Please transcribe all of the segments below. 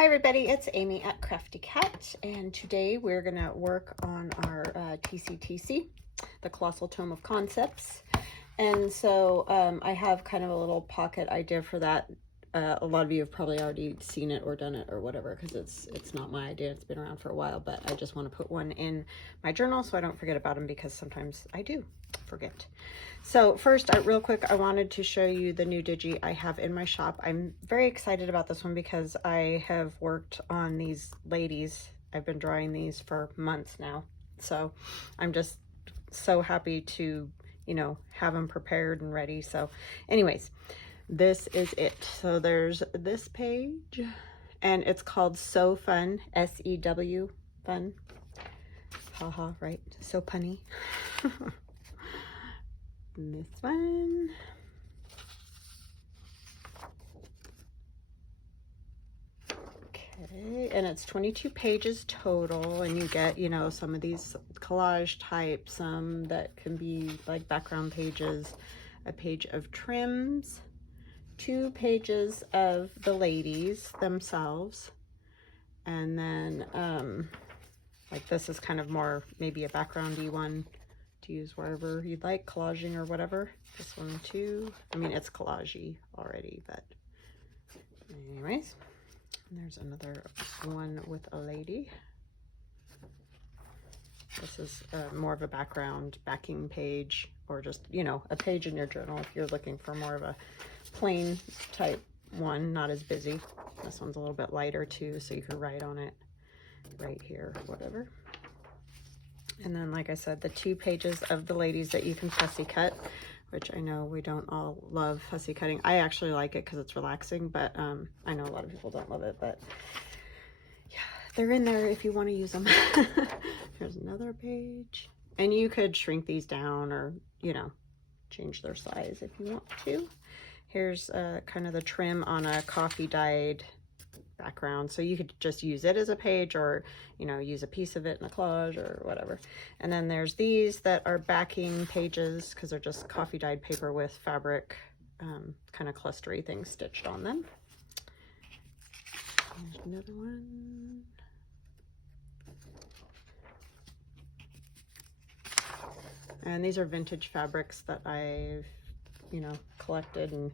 Hi everybody, it's Amy at Crafty Cat, and today we're gonna work on our TCTC, the Colossal Tome of Concepts. And so I have kind of a little pocket idea for that. A lot of you have probably already seen it or done it or whatever, because it's not my idea. It's been around for a while, but I just want to put one in my journal so I don't forget about them, because sometimes I do forget. So first, real quick, I wanted to show you the new digi I have in my shop. I'm very excited about this one because I have worked on these ladies. I've been drawing these for months now. So I'm just so happy to, you know, have them prepared and ready. So anyways, this is it. So there's this page, and it's called So Fun, S-E-W, fun. Haha, right? So punny. This one. Okay, and it's 22 pages total, and you get, you know, some of these collage type, some that can be like background pages, a page of trims, 2 pages of the ladies themselves, and then like this is kind of more maybe a backgroundy one to use wherever you'd like, collaging or whatever. This one too. I mean, it's collagey already, but anyways. And there's another one with a lady. This is more of a background backing page, or just, you know, a page in your journal if you're looking for more of a plain type one, not as busy. This one's a little bit lighter too, so you can write on it right here, whatever. And then, like I said, the 2 pages of the ladies that you can fussy cut, which I know we don't all love fussy cutting. I actually like it because it's relaxing, but I know a lot of people don't love it, but yeah, they're in there if you want to use them. Here's another page. And you could shrink these down, or, you know, change their size if you want to. Here's kind of the trim on a coffee dyed background, so you could just use it as a page, or, you know, use a piece of it in a collage or whatever. And then there's these that are backing pages, because they're just coffee dyed paper with fabric kind of clustery things stitched on them. There's another one. And these are vintage fabrics that I've, you know, collected and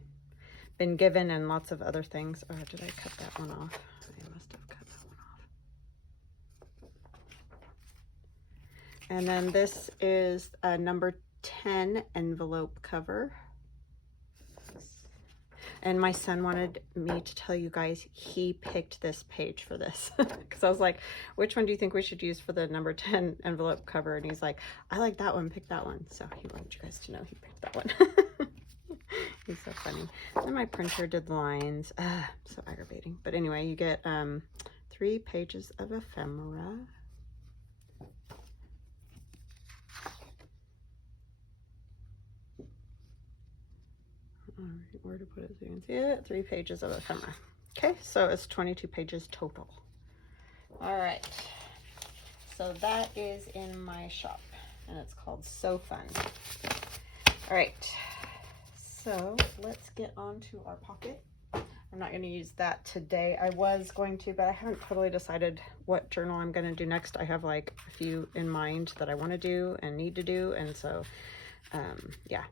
been given, and lots of other things. Oh, did I cut that one off? I must have cut that one off. And then this is a number 10 envelope cover. And my son wanted me to tell you guys he picked this page for this, because I was like, which one do you think we should use for the number 10 envelope cover? And he's like, I like that one, pick that one. So he wanted you guys to know he picked that one. He's so funny. And my printer did lines. So aggravating. But anyway, you get 3 pages of ephemera. Where to put it so you can see it? 3 pages of ephemera. Okay, so it's 22 pages total. All right. So that is in my shop, and it's called So Fun. All right. So let's get on to our pocket. I'm not going to use that today. I was going to, but I haven't totally decided what journal I'm going to do next. I have like a few in mind that I want to do and need to do, and so yeah.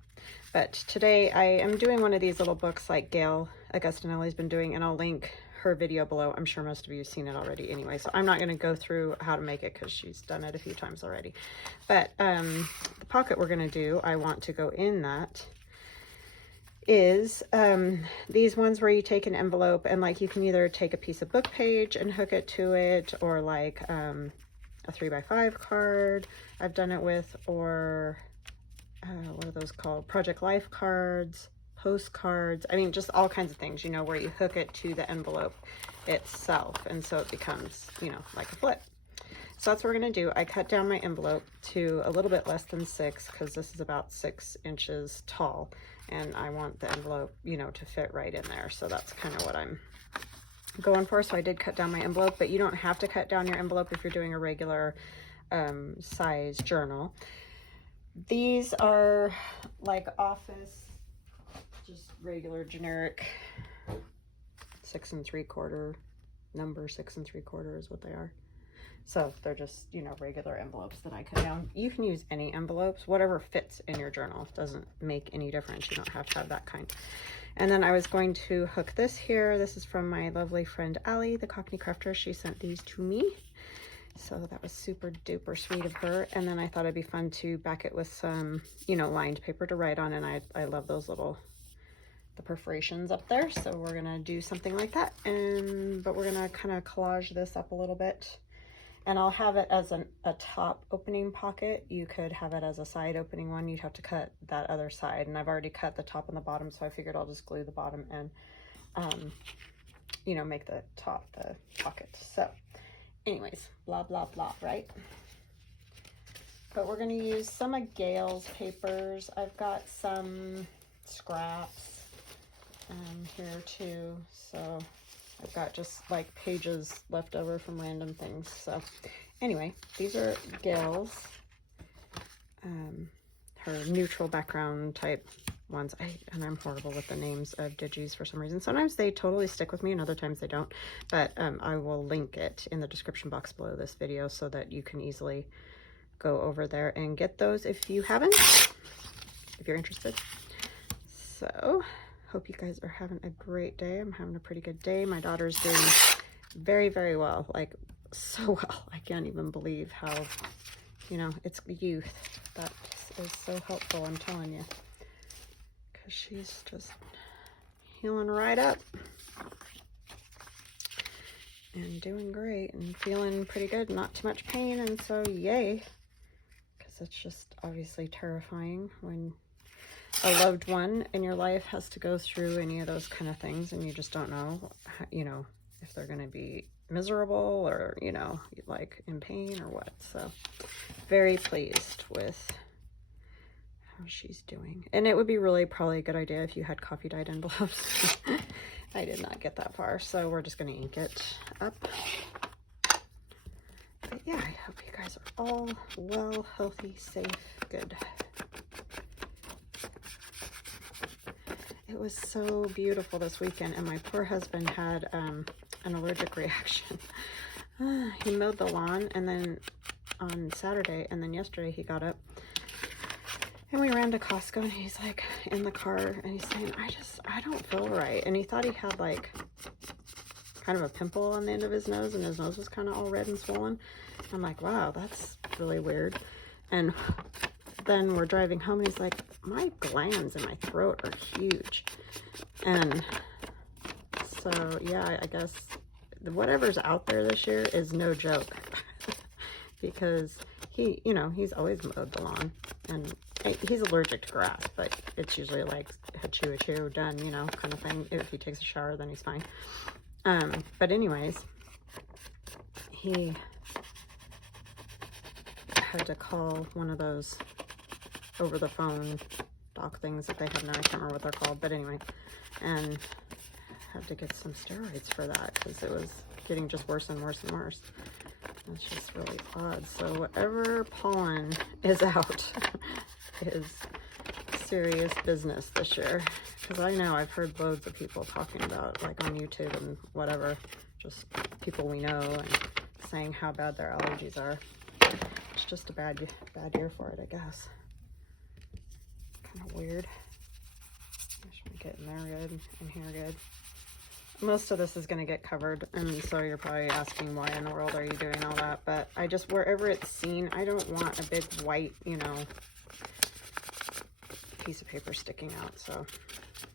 But today I am doing one of these little books like Gayle Augustinelli's been doing, and I'll link her video below. I'm sure most of you have seen it already anyway, so I'm not going to go through how to make it because she's done it a few times already. But the pocket we're going to do, I want to go in that, is these ones where you take an envelope, and like you can either take a piece of book page and hook it to it, or like a 3x5 card I've done it with, or what are those called? Project Life cards, postcards. I mean, just all kinds of things, you know, where you hook it to the envelope itself, and so it becomes, you know, like a flip. So that's what we're going to do. I cut down my envelope to a little bit less than 6, because this is about 6 inches tall, and I want the envelope, you know, to fit right in there. So that's kind of what I'm going for. So I did cut down my envelope, but you don't have to cut down your envelope if you're doing a regular size journal. These are like office, just regular generic 6 3/4 number 6 3/4 is what they are. So they're just, you know, regular envelopes that I cut down. You can use any envelopes, whatever fits in your journal. Doesn't make any difference. You don't have to have that kind. And then I was going to hook this here. This is from my lovely friend Allie, the Cockney Crafter. She sent these to me. So that was super duper sweet of her. And then I thought it'd be fun to back it with some, you know, lined paper to write on. And I love those little, the perforations up there. So we're gonna do something like that. But we're gonna kind of collage this up a little bit. And I'll have it as a top opening pocket. You could have it as a side opening one. You'd have to cut that other side. And I've already cut the top and the bottom, so I figured I'll just glue the bottom and, you know, make the top the pocket. So anyways, blah, blah, blah, right? But we're gonna use some of Gayle's papers. I've got some scraps here too. So I've got just like pages left over from random things. So anyway, these are Gayle's, her neutral background type ones. And I'm horrible with the names of digis for some reason. Sometimes they totally stick with me and other times they don't. But I will link it in the description box below this video so that you can easily go over there and get those if you haven't, if you're interested. So hope you guys are having a great day. I'm having a pretty good day. My daughter's doing very, very well, like so well. I can't even believe how, you know, it's youth that is so helpful, I'm telling you, because she's just healing right up and doing great and feeling pretty good, not too much pain. And so yay, because it's just obviously terrifying when a loved one in your life has to go through any of those kind of things and you just don't know, you know, if they're going to be miserable or, you know, like in pain or what. So very pleased with how she's doing. And it would be really probably a good idea if you had coffee dyed envelopes. I did not get that far, so we're just going to ink it up. But yeah, I hope you guys are all well, healthy, safe, good. It was so beautiful this weekend, and my poor husband had an allergic reaction. He mowed the lawn, and then on Saturday, and then yesterday he got up, and we ran to Costco, and he's like in the car, and he's saying, I don't feel right. And he thought he had like kind of a pimple on the end of his nose, and his nose was kind of all red and swollen. I'm like, wow, that's really weird. And then we're driving home and he's like, my glands in my throat are huge. And so yeah, I guess whatever's out there this year is no joke. Because he, you know, he's always mowed the lawn, and he's allergic to grass, but it's usually like achoo, done, you know, kind of thing. If he takes a shower, then he's fine. But anyways, he had to call one of those over the phone doc things that they have now. I can't remember what they're called, but anyway, and had to get some steroids for that because it was getting just worse and worse and worse. It's just really odd. So whatever pollen is out is serious business this year, because I know I've heard loads of people talking about, like on YouTube and whatever, just people we know, and saying how bad their allergies are. It's just a bad year for it, I guess. Kind of weird. I should be getting there good and here good. Most of this is going to get covered, and so you're probably asking, why in the world are you doing all that? But I just, wherever it's seen, I don't want a big white, you know, piece of paper sticking out. So,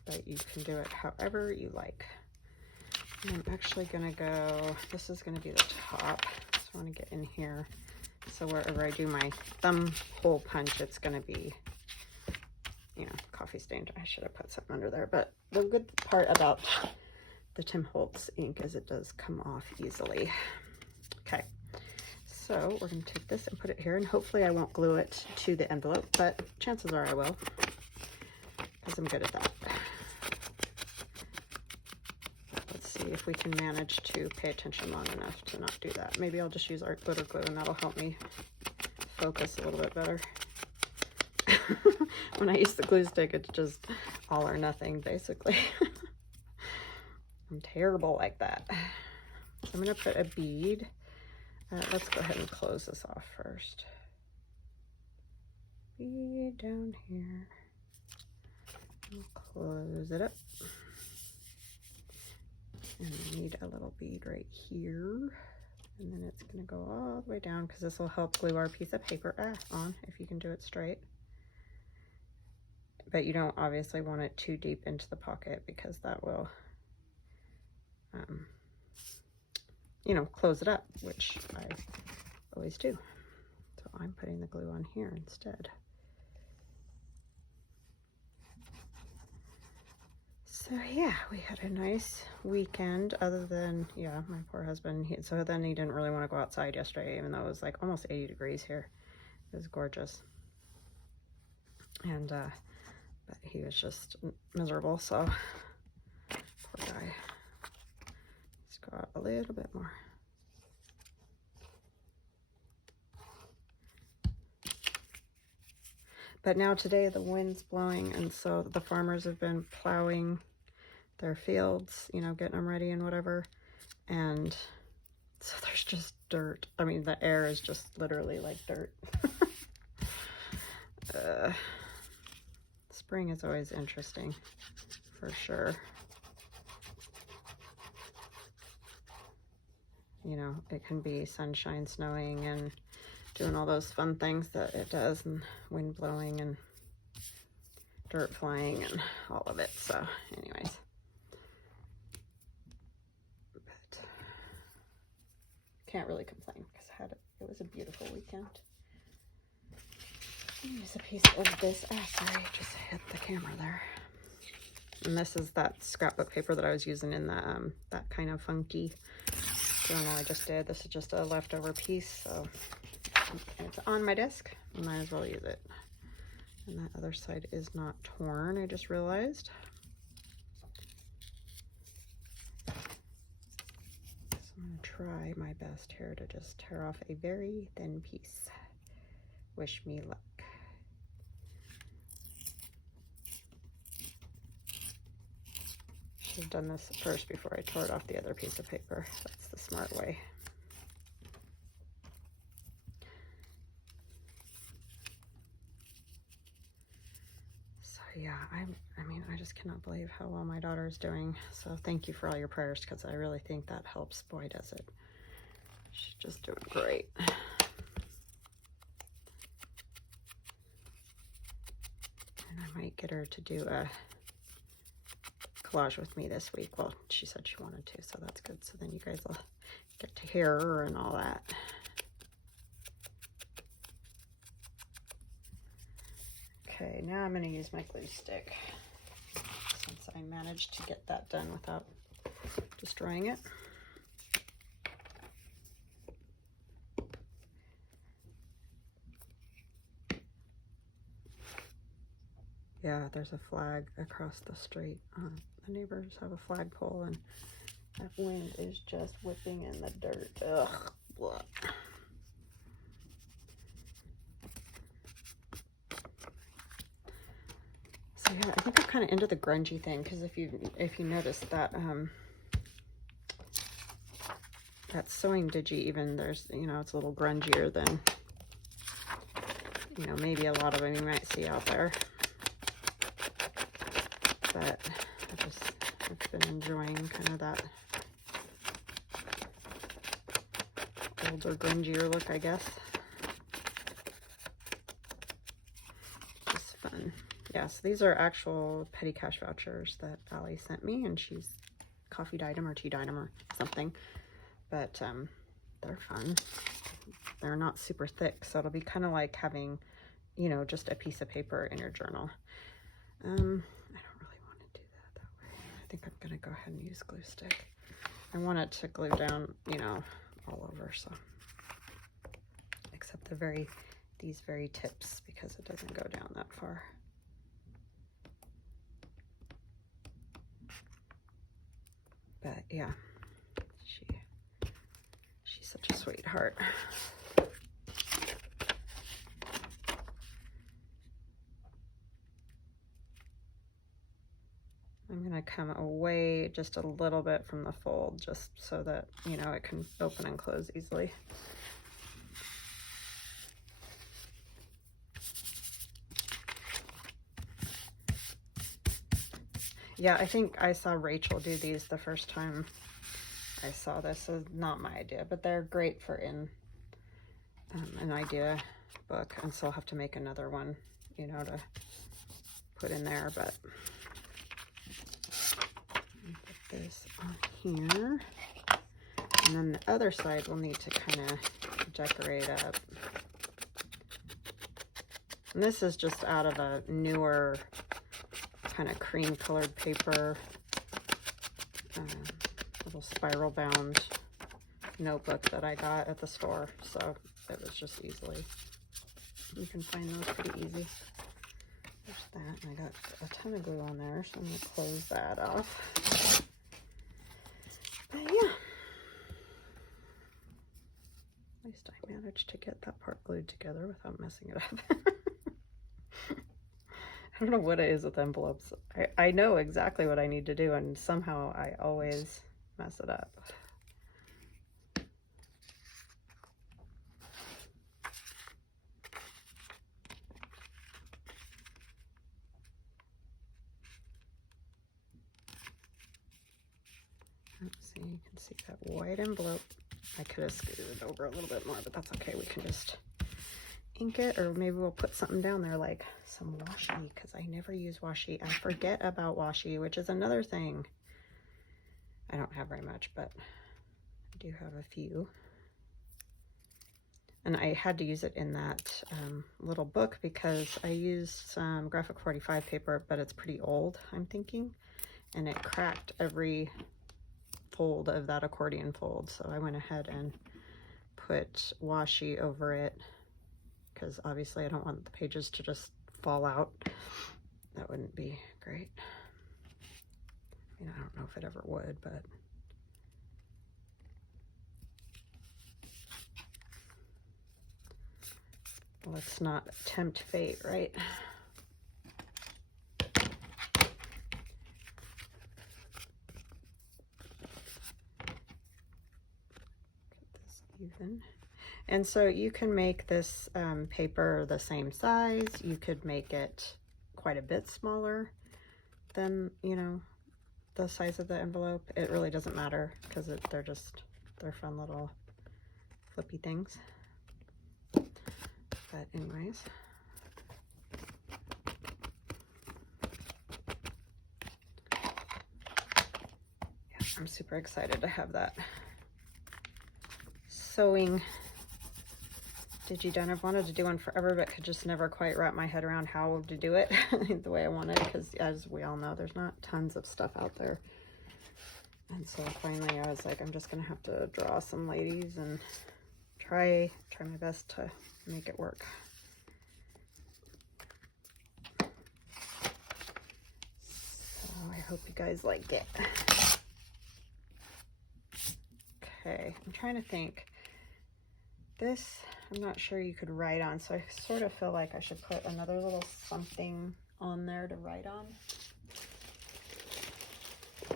but you can do it however you like. And I'm actually going to go, this is going to be the top, so I want to get in here. So wherever I do my thumb hole punch, it's going to be, you know, coffee stained. I should have put something under there. But the good part about the Tim Holtz ink is it does come off easily. Okay, so we're going to take this and put it here, and hopefully I won't glue it to the envelope, but chances are I will, because I'm good at that. Let's see if we can manage to pay attention long enough to not do that. Maybe I'll just use art glitter glue, and that'll help me focus a little bit better. When I use the glue stick, it's just all or nothing, basically. I'm terrible like that. So I'm going to put a bead. Let's go ahead and close this off first. Bead down here. And close it up. And I need a little bead right here. And then it's going to go all the way down because this will help glue our piece of paper on if you can do it straight. But you don't obviously want it too deep into the pocket because that will, you know, close it up, which I always do. So I'm putting the glue on here instead. So yeah, we had a nice weekend other than, yeah, my poor husband. So then he didn't really want to go outside yesterday, even though it was like almost 80 degrees here. It was gorgeous. And, but he was just miserable, so poor guy. Let's go out a little bit more. But now today the wind's blowing, and so the farmers have been plowing their fields, you know, getting them ready and whatever. And so there's just dirt. I mean, the air is just literally like dirt. Spring is always interesting, for sure. You know, it can be sunshine, snowing, and doing all those fun things that it does, and wind blowing and dirt flying and all of it. So anyways, but can't really complain because it was a beautiful weekend. Here's a piece of this. Sorry, just hit the camera there. And this is that scrapbook paper that I was using in the that kind of funky journal I just did. This is just a leftover piece, so it's on my desk. I might as well use it. And that other side is not torn, I just realized. So I'm going to try my best here to just tear off a very thin piece. Wish me luck. Should have done this first before I tore it off the other piece of paper. That's the smart way. So yeah, I mean, I just cannot believe how well my daughter is doing. So thank you for all your prayers, because I really think that helps. Boy, does it. She's just doing great. And I might get her to do a collage with me this week. Well, she said she wanted to, so that's good. So then you guys will get to hear her and all that. Okay, now I'm going to use my glue stick, since I managed to get that done without destroying it. Yeah, there's a flag across the street. The neighbors have a flagpole, and that wind is just whipping in the dirt. Ugh. Blah. So yeah, I think I'm kind of into the grungy thing, because if you notice that that sewing digi, even there's, you know, it's a little grungier than, you know, maybe a lot of them you might see out there. But I've been enjoying kind of that older, grungier look, I guess. Just fun. Yeah, so these are actual petty cash vouchers that Allie sent me, and she's coffeed item or tea'd item or something. But they're fun. They're not super thick, so it'll be kind of like having, you know, just a piece of paper in your journal. I don't really want to do that way. I think I'm gonna go ahead and use glue stick. I want it to glue down, you know, all over, so except these very tips, because it doesn't go down that far. But yeah, she's such a sweetheart. I'm gonna to come away just a little bit from the fold, just so that, you know, it can open and close easily. Yeah, I think I saw Rachel do these the first time I saw this. So not my idea, but they're great for in an idea book, and so I'll have to make another one, you know, to put in there. But put this on here, and then the other side we'll need to kind of decorate up. And this is just out of a newer kind of cream colored paper, little spiral bound notebook that I got at the store, so it was just easily, you can find those pretty easy. There's that, and I got a ton of glue on there, so I'm going to close that off. But yeah, at least I managed to get that part glued together without messing it up. I don't know what it is with envelopes. I know exactly what I need to do, and somehow I always mess it up. Let's see, you can see that white envelope. I could have scooted it over a little bit more, but that's okay. We can just ink it, or maybe we'll put something down there like some washi, because I never use washi. I forget about washi, which is another thing. I don't have very much, but I do have a few. And I had to use it in that little book because I used some graphic 45 paper, but it's pretty old, I'm thinking, and it cracked every fold of that accordion fold. So I went ahead and put washi over it, because obviously I don't want the pages to just fall out. That wouldn't be great. I mean, I don't know if it ever would, but let's not tempt fate, right? Get this even. And so you can make this paper the same size. You could make it quite a bit smaller than, you know, the size of the envelope. It really doesn't matter, because they're fun little flippy things. But anyways, yeah, I'm super excited to have that sewing digi done. I've wanted to do one forever, but could just never quite wrap my head around how to do it the way I wanted, because as we all know, there's not tons of stuff out there. And so finally I was like, I'm just gonna have to draw some ladies and try my best to make it work. So I hope you guys like it. Okay, I'm trying to think. This, I'm not sure you could write on, so I sort of feel like I should put another little something on there to write on. Do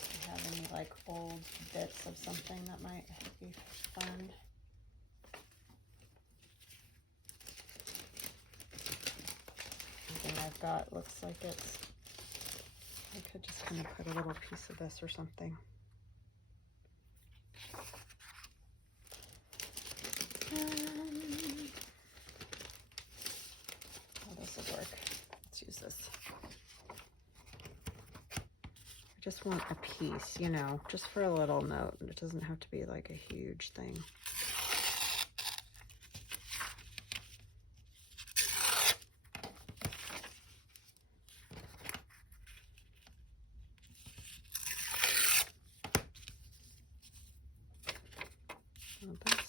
you have any like old bits of something that might be fun? Something I've got looks like it's, I could just kind of put a little piece of this or something. Oh, this will work. Let's use this. I just want a piece, you know, just for a little note. It doesn't have to be like a huge thing. That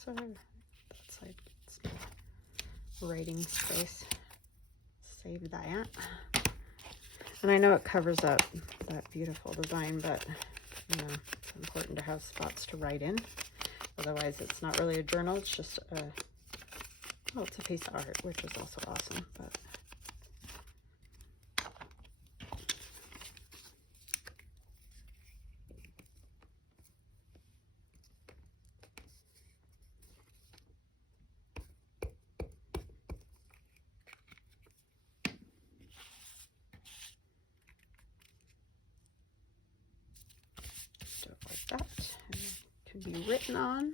side gets no writing space. Save that. And I know it covers up that beautiful design, but you know, it's important to have spots to write in. Otherwise, it's not really a journal. It's just a, well, it's a piece of art, which is also awesome. But that. And it can be written on.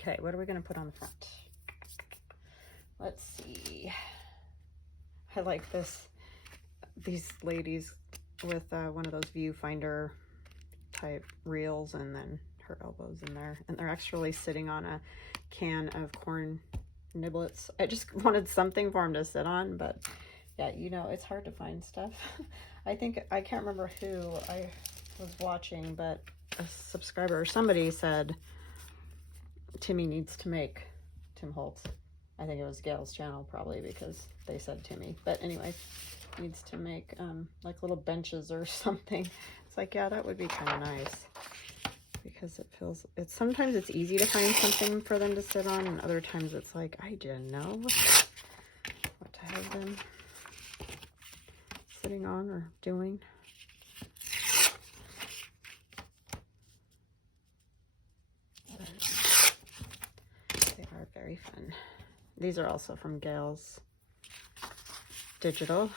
Okay, what are we going to put on the front? Let's see. I like these ladies with one of those viewfinder type reels, and then her elbows in there, and they're actually sitting on a can of corn niblets. I just wanted something for them to sit on, but yeah, you know, it's hard to find stuff. I can't remember who I was watching, but a subscriber or somebody said Timmy needs to make, Tim Holtz, I think it was Gayle's channel probably, because they said Timmy, but anyways, needs to make like little benches or something. It's like, yeah, that would be kind of nice, because sometimes it's easy to find something for them to sit on, and other times it's like, I didn't know what to have them sitting on or doing. They are very fun. These are also from Gayle's digital,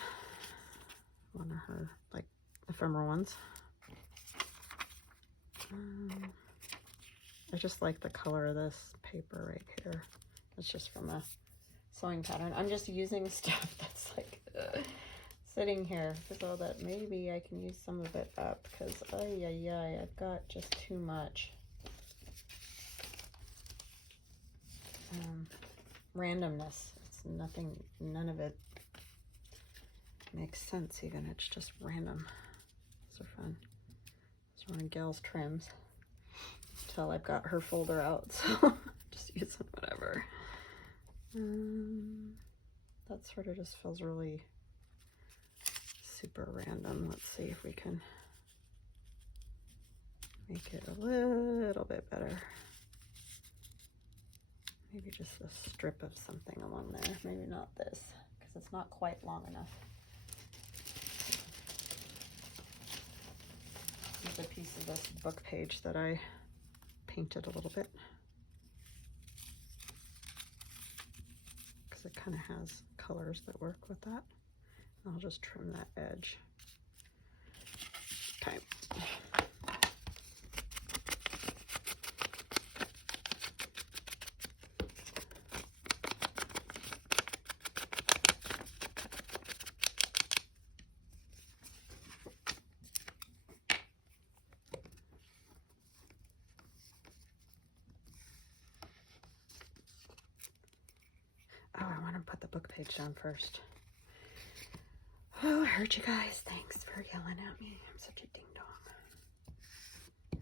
one of her like ephemeral ones. I just like the color of this paper right here. It's just from a sewing pattern. I'm just using stuff that's like sitting here so that maybe I can use some of it up, because I've got just too much randomness. It's nothing, none of it makes sense even. It's just random. These are fun. These are one of Gayle's trims. Until I've got her folder out, so just using whatever. That sort of just feels really super random. Let's see if we can make it a little bit better. Maybe just a strip of something along there. Maybe not this, because it's not quite long enough. Here's a piece of this book page that I painted a little bit, because it kind of has colors that work with that. I'll just trim that edge. Okay. Oh, I want to put the book page down first. Oh, I heard you guys. Thanks for yelling at me. I'm such a ding dong.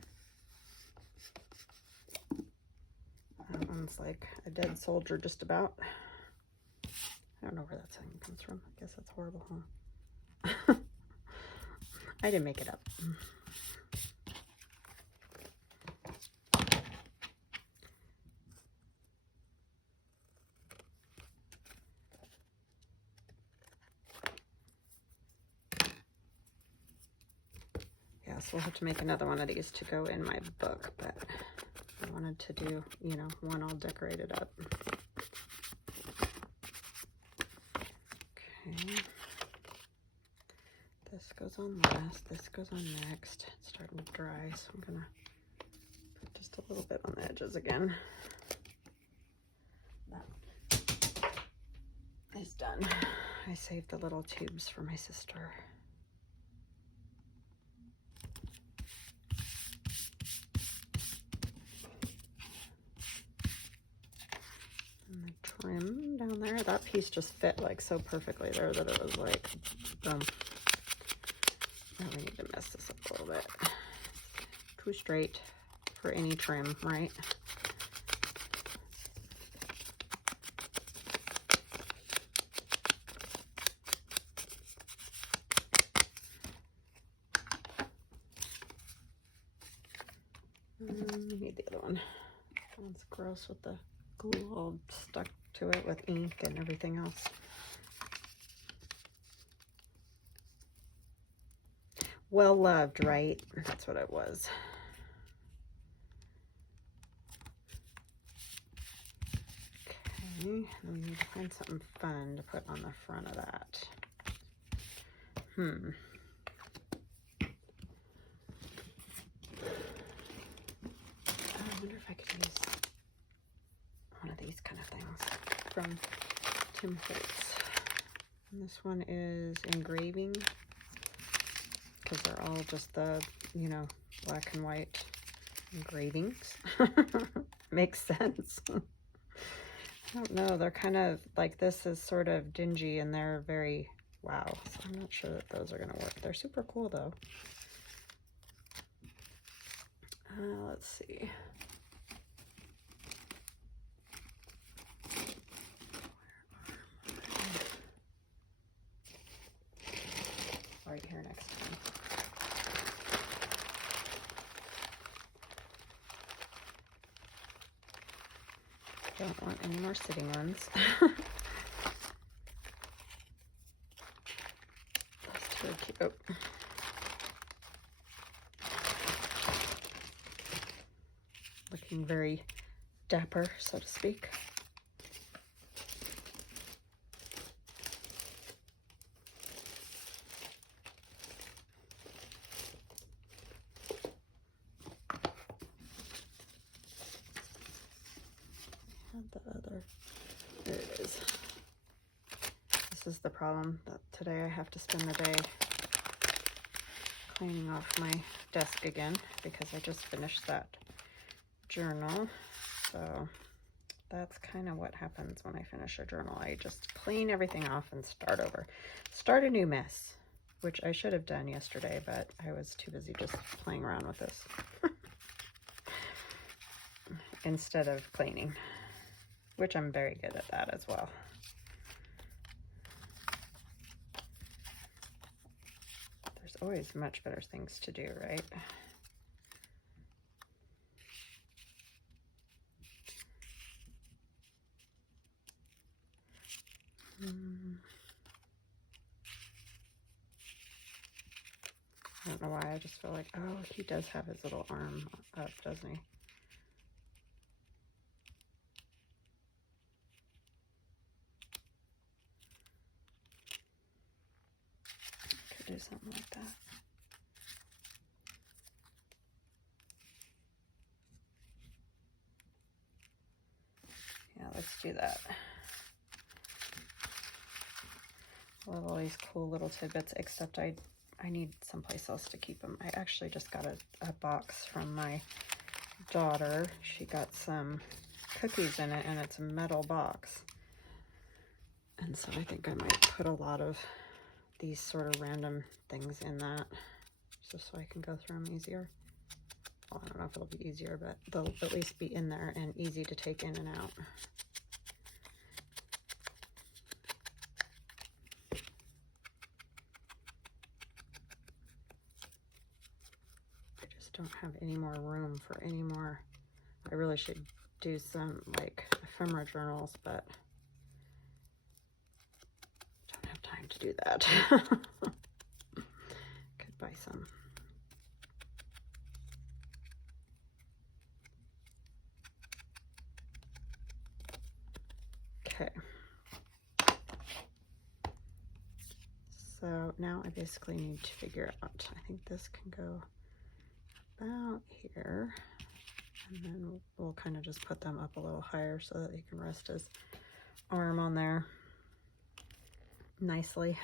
That one's like a dead soldier just about. I don't know where that saying comes from. I guess that's horrible, huh? I didn't make it up. So we'll have to make another one of these to go in my book, but I wanted to do, you know, one all decorated up. Okay. This goes on last, this goes on next. It's starting to dry, so I'm gonna put just a little bit on the edges again. That is done. I saved the little tubes for my sister. Trim down there. That piece just fit like so perfectly there that it was like, boom. Now we need to mess this up a little bit. Too straight for any trim, right? We need the other one. That one's gross with the glue all stuck to it with ink and everything else. Well loved, right? That's what it was. Okay, we need to find something fun to put on the front of that. from Tim Holtz. And this one is Engraving, because they're all just the, you know, black and white engravings. Makes sense. I don't know, they're kind of like, this is sort of dingy and they're very wow, so I'm not sure that those are gonna work. They're super cool though. Let's see. Right here next to me. Don't want any more sitting ones. Those two are cute. Oh. Looking very dapper, so to speak. The other, there it is. This is the problem, that today I have to spend the day cleaning off my desk again because I just finished that journal. So that's kind of what happens when I finish a journal. I just clean everything off and start over. Start a new mess, which I should have done yesterday, but I was too busy just playing around with this instead of cleaning, which I'm very good at that as well. There's always much better things to do, right? I don't know why, I just feel like, oh, he does have his little arm up, doesn't he? Could do something like that. Yeah, let's do that. I love all these cool little tidbits, except I need someplace else to keep them. I actually just got a box from my daughter. She got some cookies in it, and it's a metal box. And so I think I might put a lot of these sort of random things in that, just so I can go through them easier. Well, I don't know if it'll be easier, but they'll at least be in there and easy to take in and out. Don't have any more room for any more. I really should do some like ephemera journals, but don't have time to do that. Could buy some. Okay. So now I basically need to figure out, I think this can go about here, and then we'll kind of just put them up a little higher so that he can rest his arm on there nicely.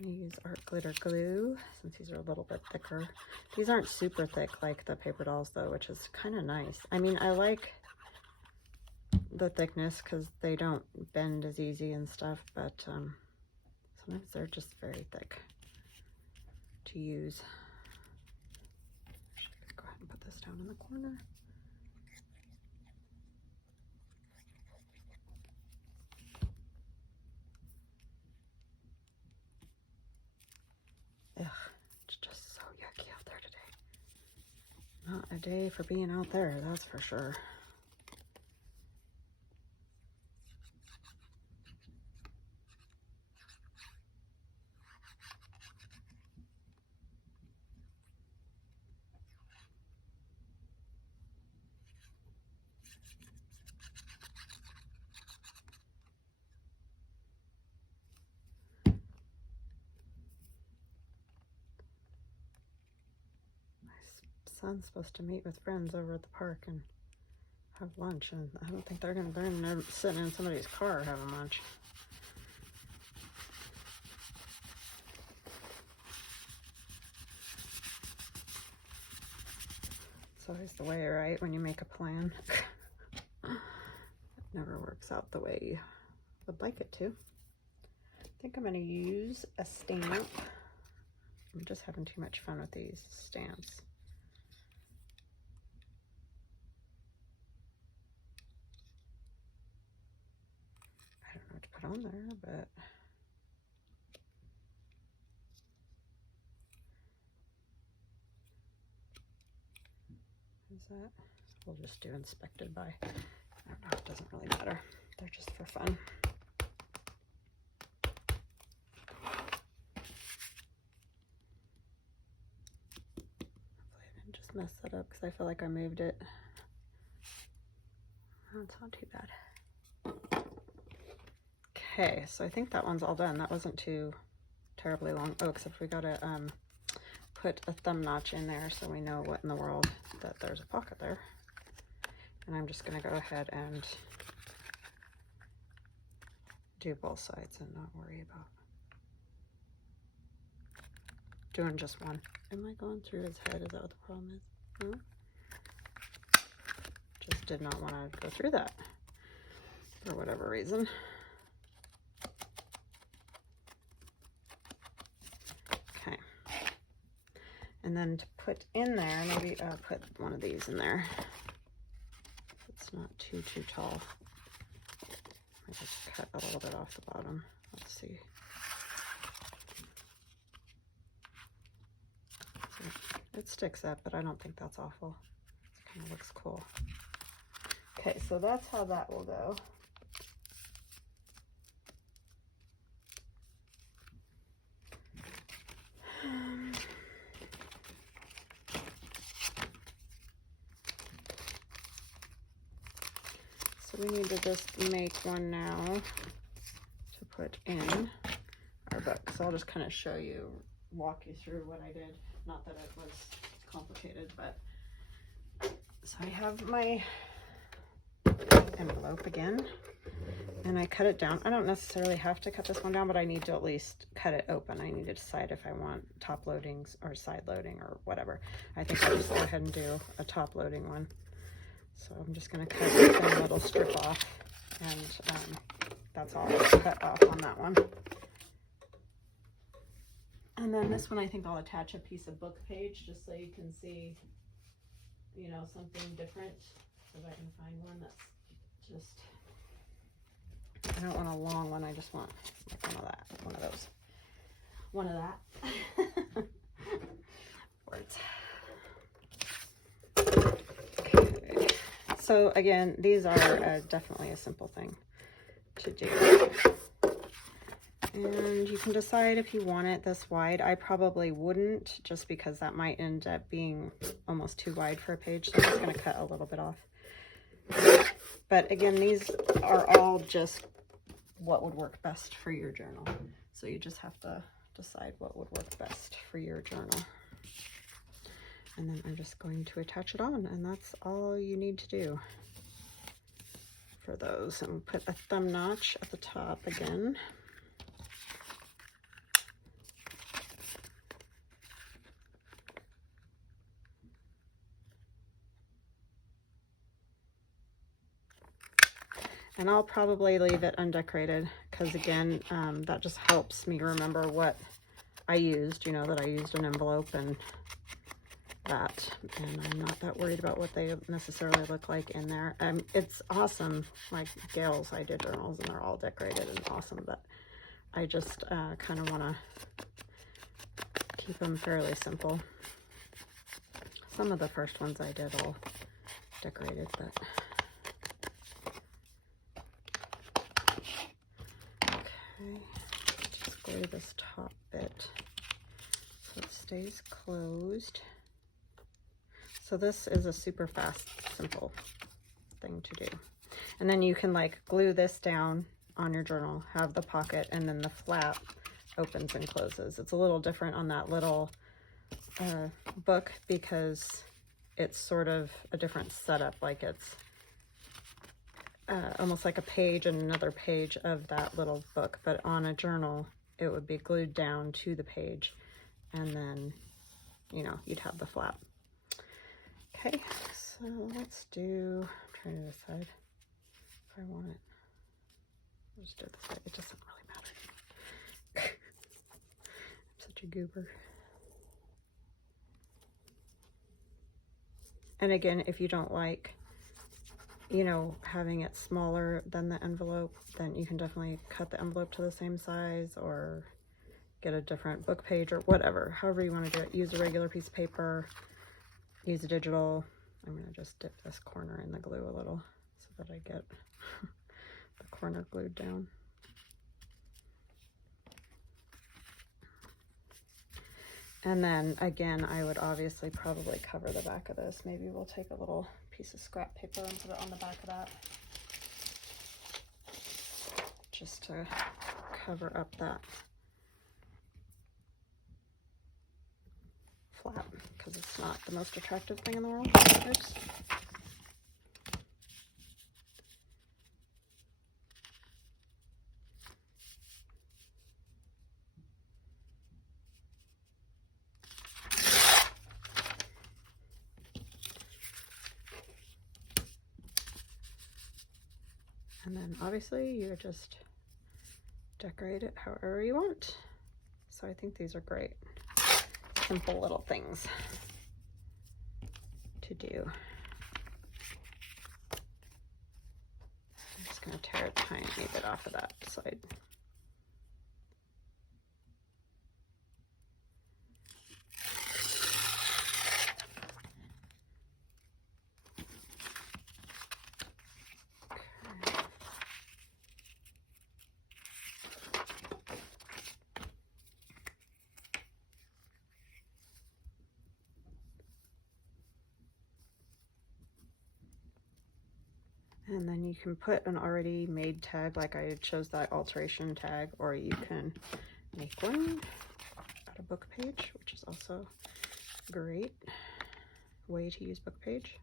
I'm going to use art glitter glue since these are a little bit thicker. These aren't super thick like the paper dolls though, which is kind of nice. I mean, I like the thickness because they don't bend as easy and stuff, but sometimes they're just very thick to use. Go ahead and put this down in the corner. Ugh, it's just so yucky out there today. Not a day for being out there, that's for sure. Son's supposed to meet with friends over at the park, and have lunch, and I don't think they're sitting in somebody's car having lunch. It's always the way, right, when you make a plan. It never works out the way you would like it to. I think I'm going to use a stamp. I'm just having too much fun with these stamps. I don't know what to put on there, but is that? We'll just do inspected by. I don't know, it doesn't really matter. They're just for fun. Hopefully I didn't just mess that up because I feel like I moved it. That's not too bad. Okay, so I think that one's all done. That wasn't too terribly long. Oh, except we gotta put a thumb notch in there so we know what in the world that there's a pocket there. And I'm just gonna go ahead and do both sides and not worry about doing just one. Am I going through his head? Is that what the problem is? No? Just did not want to go through that for whatever reason. Okay. And then to put in there, maybe I'll put one of these in there. It's not too tall. I just cut a little bit off the bottom. Let's see. So it sticks up, but I don't think that's awful. It kind of looks cool. Okay, so that's how that will go. So we need to just make one now to put in our book. So I'll just kind of show you, walk you through what I did. Not that it was complicated, but so I have my envelope again, and I cut it down. I don't necessarily have to cut this one down, but I need to at least cut it open. I need to decide if I want top loadings or side loading or whatever. I think I'll just go ahead and do a top loading one. So I'm just going to cut a thin little strip off, and that's all I'll cut off on that one. And then this one, I think I'll attach a piece of book page just so you can see, you know, something different. So if I can find one that's just, I don't want a long one, I just want like one of that. Words. Okay. So again, these are definitely a simple thing to do. And you can decide if you want it this wide. I probably wouldn't, just because that might end up being almost too wide for a page. So I'm just going to cut a little bit off. But again, these are all just what would work best for your journal. So you just have to decide what would work best for your journal. And then I'm just going to attach it on, and that's all you need to do for those. And put a thumb notch at the top again. And I'll probably leave it undecorated because, again, that just helps me remember what I used, you know, that I used an envelope and that. And I'm not that worried about what they necessarily look like in there. It's awesome. Like Gayle's, I did journals and they're all decorated and awesome, but I just kind of want to keep them fairly simple. Some of the first ones I did all decorated, but... just glue this top bit so it stays closed. So this is a super fast, simple thing to do. And then you can like glue this down on your journal, have the pocket, and then the flap opens and closes. It's a little different on that little book because it's sort of a different setup. Like it's almost like a page and another page of that little book, but on a journal it would be glued down to the page, and then, you know, you'd have the flap. Okay, so let's do, I'm trying to decide if I want it. I'll just do it this way. It doesn't really matter. I'm such a goober. And again, if you don't like, you know, having it smaller than the envelope, then you can definitely cut the envelope to the same size, or get a different book page, or whatever, however you want to do it. Use a regular piece of paper, use a digital. I'm going to just dip this corner in the glue a little so that I get the corner glued down. And then again, I would obviously probably cover the back of this. Maybe we'll take a little piece of scrap paper and put it on the back of that, just to cover up that flap, because it's not the most attractive thing in the world. Oops. And then obviously you just decorate it however you want. So I think these are great, simple little things to do. I'm just going to tear a tiny bit off of that side. And then you can put an already made tag, like I chose that alteration tag, or you can make one out of book page, which is also a great way to use book page.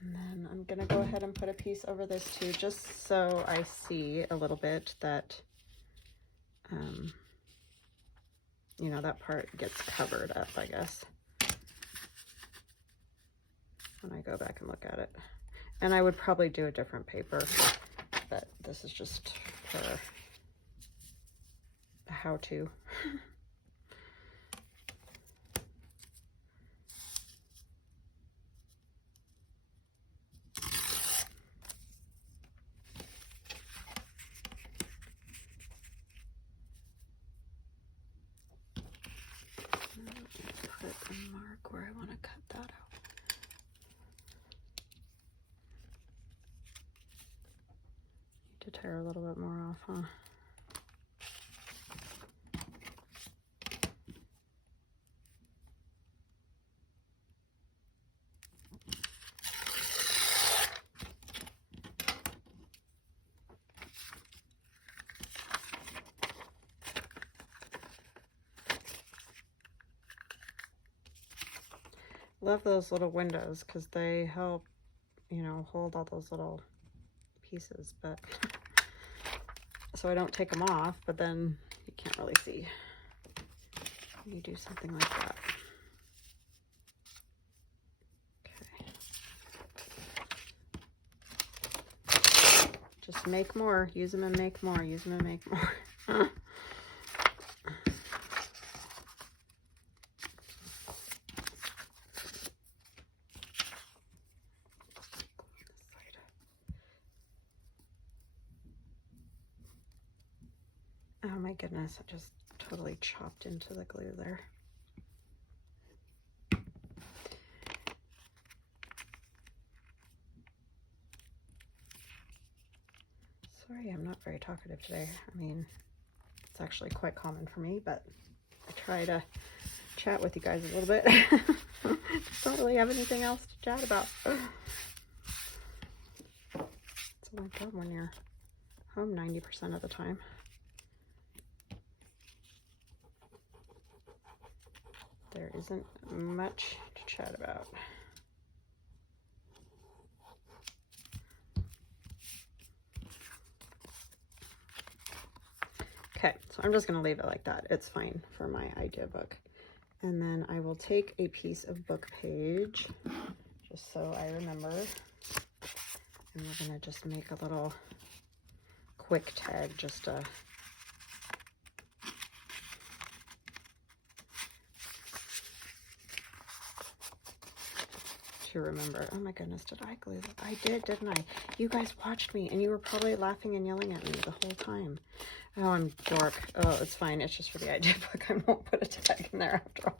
And then I'm gonna go ahead and put a piece over this too, just so I see a little bit that you know, that part gets covered up, I guess, when I go back and look at it. And I would probably do a different paper, but this is just for a how-to. Put a mark where I want to cut that out. Need to tear a little bit more off, huh? Love those little windows because they help, you know, hold all those little pieces, but so I don't take them off, but then you can't really see. You do something like that. Okay. Just make more, use them and make more, use them and make more. Oh my goodness, I just totally chopped into the glue there. Sorry, I'm not very talkative today. I mean, it's actually quite common for me, but I try to chat with you guys a little bit. Just don't really have anything else to chat about. It's my job when you're home 90% of the time. there isn't much to chat about. Okay, so I'm just going to leave it like that. It's fine for my idea book. And then I will take a piece of book page, just so I remember. And we're going to just make a little quick tag just to remember. Oh my goodness, did I glue that? I did, didn't I? You guys watched me and you were probably laughing and yelling at me the whole time. Oh, I'm dork. Oh, it's fine. It's just for the idea book. I won't put a tag in there after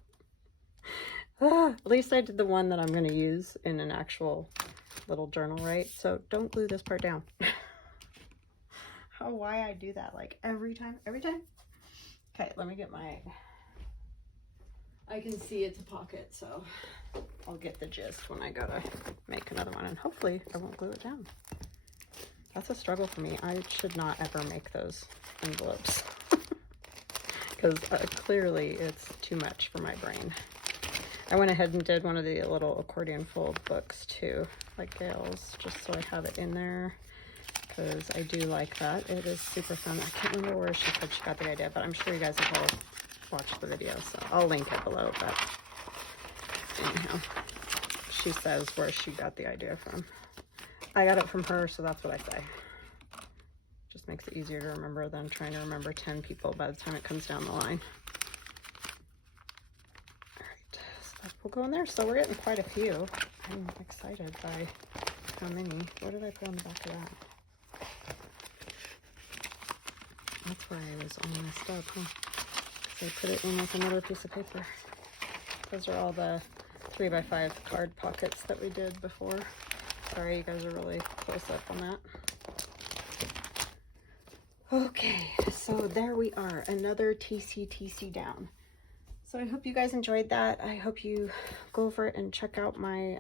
all. At least I did the one that I'm going to use in an actual little journal, right? So don't glue this part down. Why I do that, like every time? Okay, let me get my, I can see it's a pocket, so I'll get the gist when I go to make another one, and hopefully I won't glue it down. That's a struggle for me. I should not ever make those envelopes because clearly it's too much for my brain. I went ahead and did one of the little accordion fold books too, like Gayle's, just so I have it in there, because I do like that. It is super fun. I can't remember where she said she got the idea, but I'm sure you guys have all watched the video, so I'll link it below. But anyhow, she says where she got the idea from. I got it from her, so that's what I say. Just makes it easier to remember than trying to remember 10 people by the time it comes down the line. All right, so that will go in there. So we're getting quite a few. I'm excited by how many. What did I put on the back of that? That's where I was all messed up, huh? Because I put it in with another piece of paper. Those are all the 3x5 card pockets that we did before. Sorry, you guys are really close up on that. Okay, so there we are, another TCTC down. So I hope you guys enjoyed that. I hope you go over it and check out my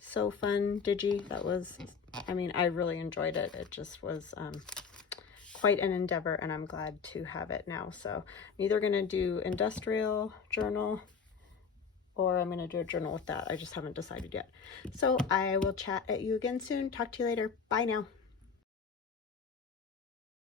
So Fun Digi. That was, I mean, I really enjoyed it. It just was quite an endeavor, and I'm glad to have it now. So I'm either going to do industrial journal or I'm going to do a journal with that. I just haven't decided yet. So I will chat at you again soon. Talk to you later. Bye now.